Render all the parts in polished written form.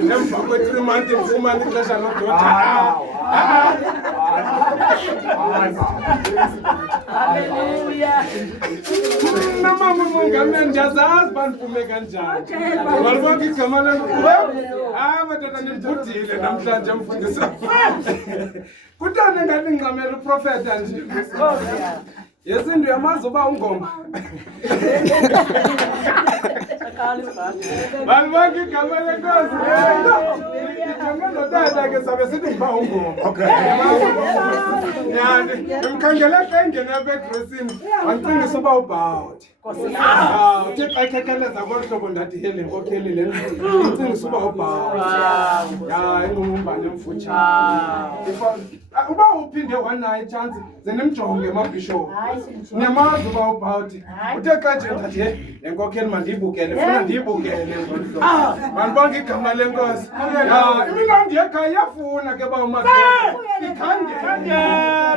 Emva kwe-3 months ndifumane ixesha lododa. Hallelujah. Mama mongameli ndiyazazi bandiphume kanjani. Walibonke igama lenu. Madoda ndibhudile namhlanje mfundisi. Kutani ngalinqamela uprofeta nje. Yesintu yamazi uba ungoma. Walibonke igama lenkosi. Notata ke sabe sithi ngiba ungoma. Okay. Yani ngimkhangela xa ingena bedressini wacingisa uba ubhawuthi. Uthe xa ekhekeleza ngolu hlobo ndathi hele nkokheli lena ngicingisa uba ubhawuthi. Ingqumumbane emfutshane. Uba uphinde wanayo itshansi ze nimjonge emabhishophu. Niyamazi uba ubhawuthi. Uthe xa nje ndathi le nkokheli mandiyibukele funa ndiyibukele ngolu hlobo. Mandibonke igama lenkosi. Imilongo yekhaya iyafuna ke ba umazi. Ikhangele.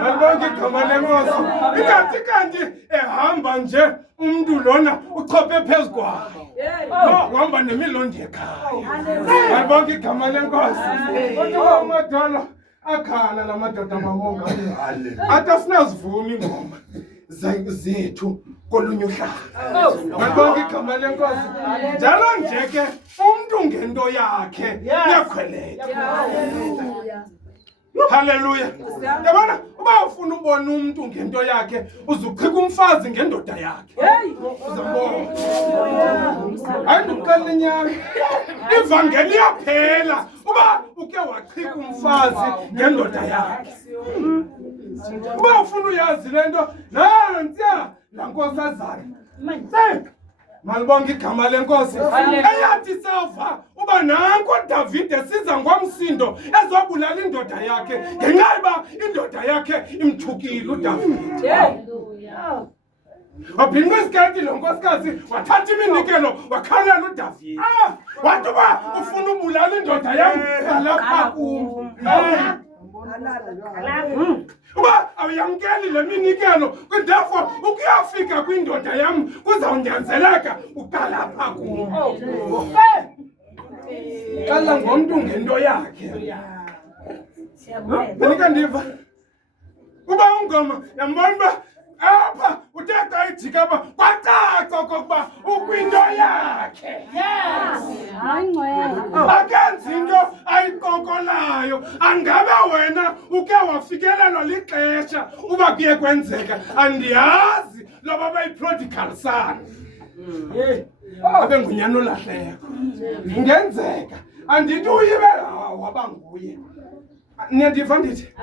Mandibonke igama lenkosi. Ingathi kanti ehamba nje umuntu lona uchophe phezu kwayo. Uhamba nemilondo yekhaya. Mandibonke igama lenkosi. Kodwa umadala akhala la madoda mamongameli. Athi asinazivuma ingoma zethu kolunye uhlanga. Mandibonke igama lenkosi. Njalo nje ke umuntu ngento yakhe uyakhweleka. Hallelujah. Yabona uba ufuna ubona umuntu ngento yakhe uzuchika umfazi ngendoda yakhe. Uzambona. Ayinduqala inyanga. Ivangeli iyaphela uba uke wachika umfazi ngendoda yakhe. Uba ufuna uyazi lento nantsiya la nkosazana. Malibonke igama lenkosi. Eyathi safa uba nanko Davide siza ngomsindo ezobulala indoda yakhe ngenxa yoba indoda yakhe imthukile uDavide. Wabhinqa isiketi lo nkosikazi wathatha iminikelo wakhalela uDavide. Wathi uba ufuna ubulala indoda yam lapha kum. Uba awuyamkeli le minikelo kundafo ukuyafika kwindoda yam kuzawunyanzeleka uqala apha kum. Qala ngomntu ngento yakhe. Benika ndiva uba ungoma yambona uba apha utata ayijika apha kwacaca okokuba ukwinto yakhe. Akenzi into ayikokolayo. Angabe wena uke wafikelelwa lixesha uba kuye kwenzeka andiyazi loba bayi-prodigal son. Abe ngunyana olahleko. Ngenzeka andithi uyibe waba nguye. Niyandiva ndithi?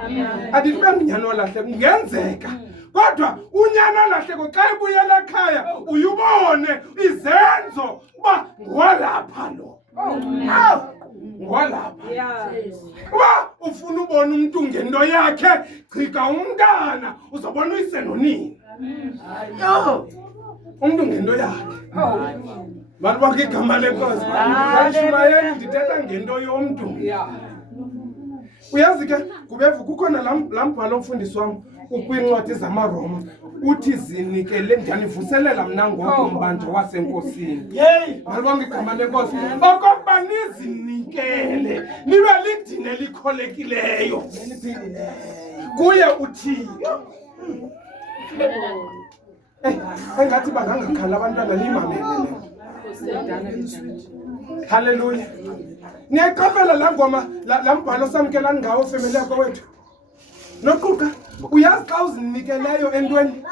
Andithi ube ngunyana olahleko. Ngenzeka kodwa unyana olahleko xa ebuyela ekhaya uyubone izenzo uba ngwalapha lo. Ngwalapha. Uba ufuna ubona umuntu ngento yakhe chika umntana uzobona uyise nonini. Umuntu ngento yakhe. Malibonke igama lenkosi. Ayishumayeli ndithetha ngento yomntu. Uyazi ke kubevu kukhona la mbhalo omfundisi wami ukwincwadi zamaRoma uthi zinikele ndiyanivuselela mna ngoku umbanjo wasenkosini. Malibonke igama lenkosi. Okokuba nizinikele nibe lidini elikholekileyo kuye uThixo. Engathi bangangakhala abantwana nimamele le. Hallelujah. Niyaqaphela la ngoma la mbhalo samkelani ngawo family yakho wethu. Noquqa uyazi xa uzinikeleyo entweni.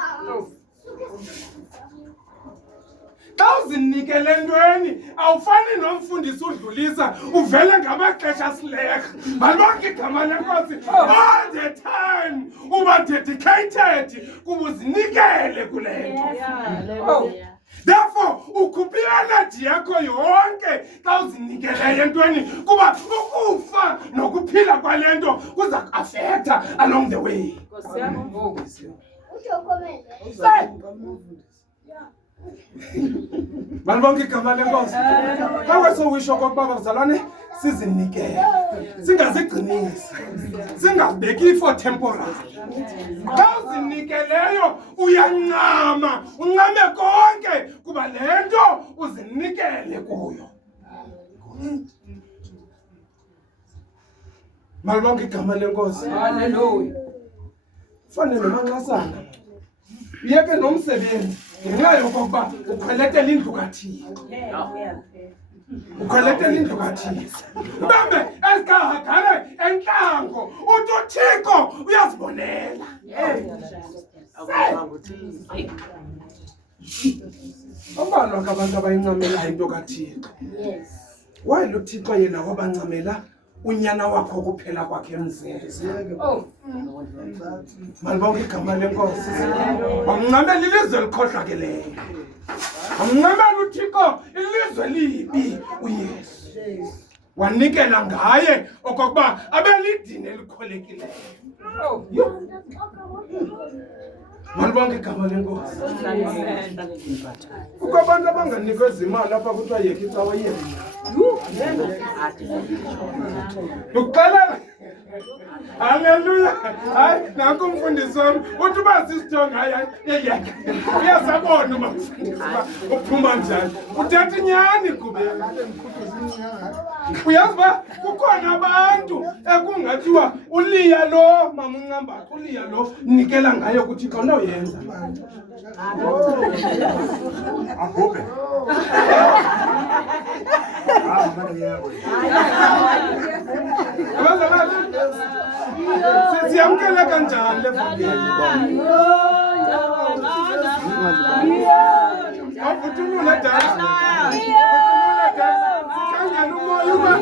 Xa uzinikele entweni awufani nomfundisi udlulisa uvele ngamaxesha sileqa. Malibonke igama lenkosi. All the time uba dedicated kuba uzinikele kule nto. Therefore ukhupha i-energy yakho yonke xa uzinikeleyo entweni kuba ukufa nokuphila kwale nto kuza ku-affecta along the way. Malibonke igama lenkosi. Xa wesowisho kokuba bazalwane sizinikele singazigcinisi singazibeki for temporary. Xa uzinikeleyo uyancama uncame konke kuba le nto uzinikele kuyo. Malibonke igama lenkosi. Hallelujah. Fanele nomancasana. Yeke nomsebenzi ngenxa yokokuba ukhweletela indlu kaThixo. Ukhweletela indlu kaThixo. Ubambe esikahagale entlango uthi uThixo uyazibonela. Abalwa abantu abayincamela into kaThixo. Wayelo Thixo yena wabancamela unyana wakho kuphela kwakhe emzini. Malibonke igama lenkosi. Wamncamela ilizwe elikhohlakeleyo. Wamncamela uThixo ilizwe libi uYesu. Wanikela ngaye okokuba abe lidini elikholekileyo. Malibonke igama lenkosi. Kukho abantu abanganikwa izimali apha kuthiwa yekho icawa yena. Ukuxelela. Hallelujah. Hayi nanku umfundisi wami uthi uba sisijonga hayi yeyeke. Uyasabona uma umfundisi uphuma njani. Uthetha inyani kube. Uyazi ba kukhona abantu ekungathiwa uliya lo mama uNcambatha uliya lo nikela ngaye ukuthi khona uyenza. Abube. Siyamkela kanjani le family? Avutulula dance. Avutulula dance. Sikangani umoya uma